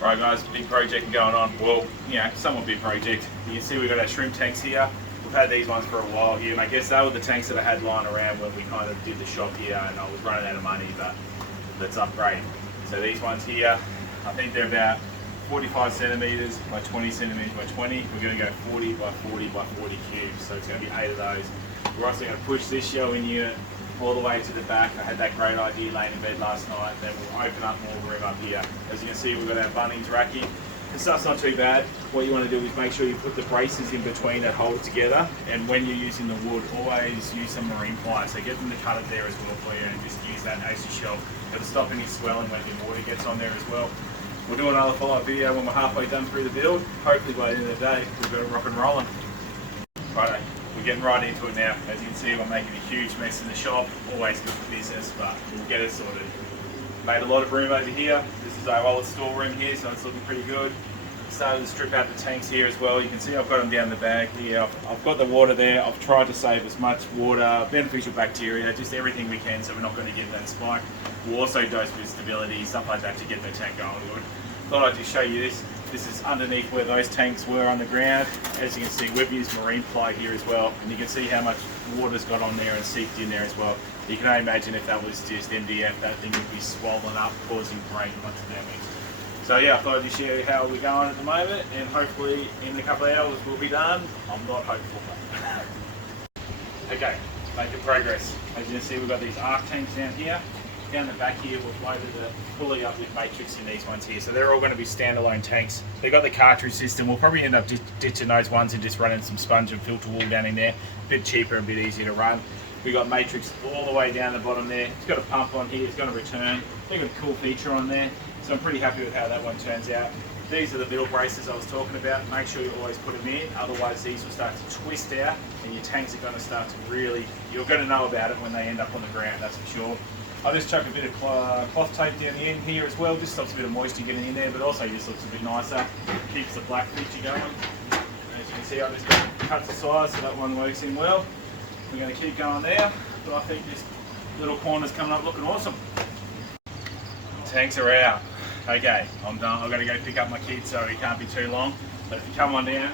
Right guys, big project going on. Well, somewhat big project. You can see we've got our shrimp tanks here. We've had these ones for a while here, and I guess they were the tanks that I had lying around when we kind of did the shop here, and I was running out of money, but let's upgrade. So these ones here, I think they're about 45 centimeters by 20 centimeters by 20. We're going to go 40 by 40 by 40 cubes, so it's going to be 8 of those. We're also going to push this showing unit all the way to the back. I had that great idea laying in bed last night. Then we'll open up more room up here. As you can see, we've got our Bunnings racking. The stuff's not too bad. What you want to do is make sure you put the braces in between that hold it together. And when you're using the wood, always use some marine pliers. So get them to cut it there as well for you, and just use that as your shelf. It'll stop any swelling when your water gets on there as well. We'll do another follow-up video when we're halfway done through the build. Hopefully by the end of the day, we've got it rock and rolling. Righto. We're getting right into it now. As you can see, we're making a huge mess in the shop. Always good for business, but we'll get it sorted. Made a lot of room over here. This is our old storeroom here, so it's looking pretty good. Started to strip out the tanks here as well. You can see I've got them down the bag here. I've got the water there. I've tried to save as much water, beneficial bacteria, just everything we can so we're not going to get that spike. We'll also dose with stability, stuff like that to get the tank going good. Thought I'd just show you this. This is underneath where those tanks were on the ground. As you can see, we've used marine ply here as well, and you can see how much water's got on there and seeped in there as well. You can only imagine if that was just MDF, that thing would be swollen up, causing great much damage. So yeah, I thought I'd just share you how we're going at the moment, and hopefully in a couple of hours we'll be done. I'm not hopeful. Okay, making progress. As you can see, we've got these arc tanks down here. Down the back here, we've loaded it fully up with matrix in these ones here. So they're all going to be standalone tanks. They've got the cartridge system. We'll probably end up ditching those ones and just running some sponge and filter wool down in there. A bit cheaper and a bit easier to run. We've got matrix all the way down the bottom there. It's got a pump on here. It's going to return. They've got a cool feature on there. So I'm pretty happy with how that one turns out. These are the middle braces I was talking about. Make sure you always put them in. Otherwise, these will start to twist out and your tanks are going to start to really, you're going to know about it when they end up on the ground, that's for sure. I'll just chuck a bit of cloth tape down the end here as well, just stops a bit of moisture getting in there, but also just looks a bit nicer, keeps the black feature going. As you can see, I just cut the size so that one works in well. We're going to keep going there, but I think this little corner's coming up looking awesome. Tanks are out. Okay, I'm done. I've got to go pick up my kids, so it can't be too long. But if you come on down,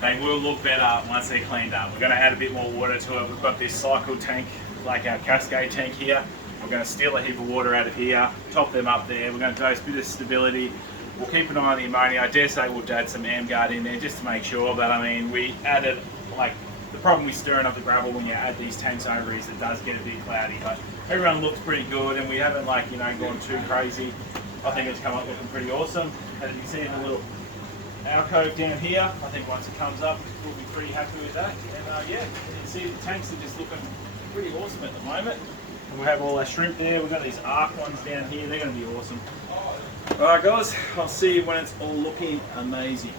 they will look better once they're cleaned up. We're going to add a bit more water to it. We've got this cycle tank, like our Cascade tank here. We're going to steal a heap of water out of here, top them up there. We're going to dose a bit of stability. We'll keep an eye on the ammonia. I dare say we'll add some AmGuard in there just to make sure. But I mean, we added, like, the problem with stirring up the gravel when you add these tanks over is it does get a bit cloudy. But everyone looks pretty good, and we haven't, like, gone too crazy. I think it's come up looking pretty awesome. As you can see in the little alcove down here, I think once it comes up, we'll be pretty happy with that. And yeah, you can see the tanks are just looking pretty awesome at the moment. And we have all our shrimp there. We've got these arc ones down here. They're going to be awesome. Alright guys, I'll see you when it's all looking amazing.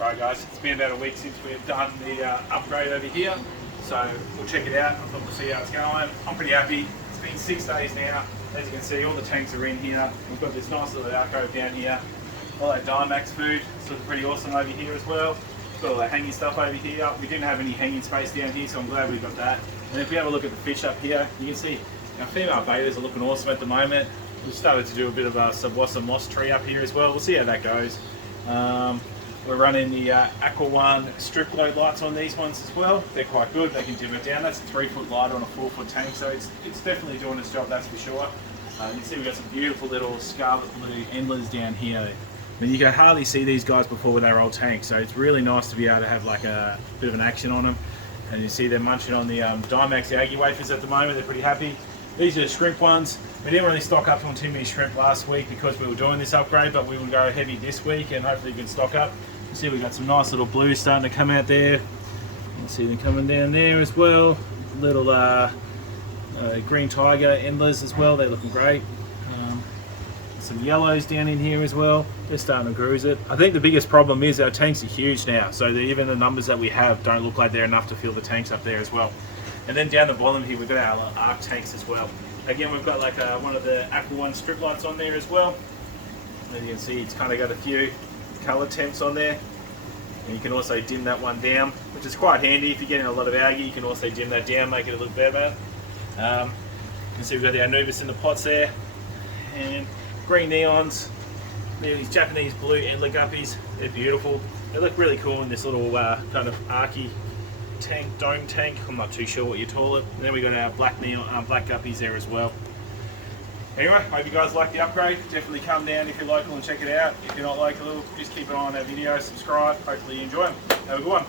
Alright guys, it's been about a week since we've done the upgrade over here. So we'll check it out. I thought we'll see how it's going. I'm pretty happy. It's been 6 days now. As you can see, all the tanks are in here. We've got this nice little alcove down here. All that Dimax food, it's looking pretty awesome over here as well. We've got all that hanging stuff over here. We didn't have any hanging space down here, so I'm glad we've got that. And if we have a look at the fish up here, you can see our female betas are looking awesome at the moment. We've started to do a bit of a subwassa moss tree up here as well. We'll see how that goes. We're running the Aqua One strip load lights on these ones as well. They're quite good. They can dim it down. That's a 3-foot light on a 4-foot tank, so it's definitely doing its job, that's for sure. You can see we've got some beautiful little scarlet blue endlers down here. I mean, you can hardly see these guys before with their old tanks, so it's really nice to be able to have like a bit of an action on them. And you see they're munching on the Dimax Aggie wafers at the moment. They're pretty happy. These are the shrimp ones. We didn't really stock up on too many shrimp last week because we were doing this upgrade, but we will go heavy this week and hopefully we can stock up. You see we've got some nice little blues starting to come out there. You can see them coming down there as well. Little green tiger endlers as well. They're looking great. Some yellows down in here as well. They're starting to cruise it. I think the biggest problem is our tanks are huge now, so even the numbers that we have don't look like they're enough to fill the tanks up there as well. And then down the bottom here we've got our arc tanks as well. Again, we've got like one of the Aqua One strip lights on there as well. As you can see, it's kind of got a few colour temps on there. And you can also dim that one down, which is quite handy. If you're getting a lot of algae, you can also dim that down, make it a little better. You can see we've got the Anubis in the pots there. And green neons, these Japanese blue antler guppies, they're beautiful. They look really cool in this little kind of arky tank, dome tank. I'm not too sure what you call it. And then we got our black neon, black guppies there as well. Anyway, hope you guys like the upgrade. Definitely come down if you're local and check it out. If you're not local, just keep an eye on our videos, subscribe. Hopefully you enjoy them. Have a good one.